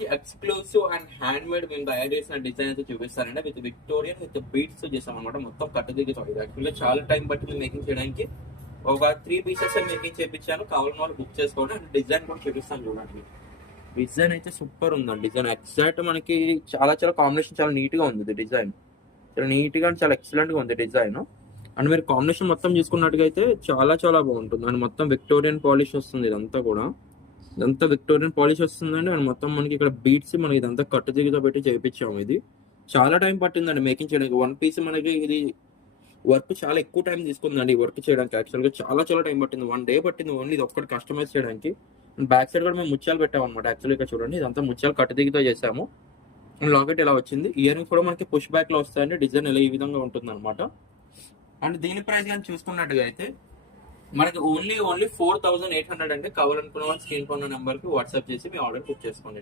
Exclusive and hand made మేము తయారు చేసిన డిజైన్ అయితే చూపిస్తారండి. విత్ విక్టోరియన్ విత్ బీట్స్ చేసాం అనమాట. మొత్తం కట్టుదిగి ఇది యాక్చువల్గా చాలా టైం పట్టింది మేకింగ్ చేయడానికి. ఒక 3 పీసెస్ మేకింగ్ చేయించాను. కావాలని వాళ్ళు బుక్ చేసుకోండి. అండ్ డిజైన్ కూడా చూపిస్తాను చూడండి. డిజైన్ అయితే సూపర్ ఉందండి. డిజైన్ ఎగ్జాక్ట్ మనకి చాలా చాలా కాంబినేషన్ చాలా నీట్ గా ఉంది. డిజైన్ చాలా నీట్ గా చాలా ఎక్సలెంట్ గా ఉంది డిజైన్. అండ్ మీరు కాంబినేషన్ మొత్తం చూసుకున్నట్టుగా అయితే చాలా చాలా బాగుంటుంది. అండ్ మొత్తం విక్టోరియన్ పాలిష్ వస్తుంది. ఇదంతా విక్టోరియన్ పాలిష్ వస్తుందండి. అండ్ మొత్తం మనకి ఇక్కడ బీట్స్ మనకి ఇదంతా కట్టుదిగితో పెట్టి చేయించాము. ఇది చాలా టైం పట్టిందండి మేకింగ్ చేయడానికి. 1 పీస్ మనకి ఇది వర్క్ చాలా ఎక్కువ టైం తీసుకుందండి. ఈ వర్క్ చేయడానికి యాక్చువల్గా చాలా చాలా టైం పట్టింది. 1 డే పట్టింది ఓన్లీ ఇది ఒక్కటి కస్టమైజ్ చేయడానికి. బ్యాక్ సైడ్ కూడా మేము ముత్యాలు పెట్టాము అనమాట. యాక్చువల్గా ఇక్కడ చూడండి ఇదంతా ముత్యాలు కట్టుదిగితో చేసాము. లాకెట్ ఇలా వచ్చింది. ఇయర్ రింగ్స్ కూడా మనకి పుష్ బ్యాక్ లో వస్తాయండి. డిజైన్ ఇలా ఈ విధంగా ఉంటుంది అనమాట. అండ్ దీని ప్రైస్ కానీ చూసుకున్నట్టుగా అయితే మనకి ఓన్లీ 4800 అంటే. కావాలనుకున్న వాళ్ళు స్క్రీన్ పై ఉన్న నెంబర్ కి వాట్సాప్ చేసి మీ ఆర్డర్ బుక్ చేసుకోండి.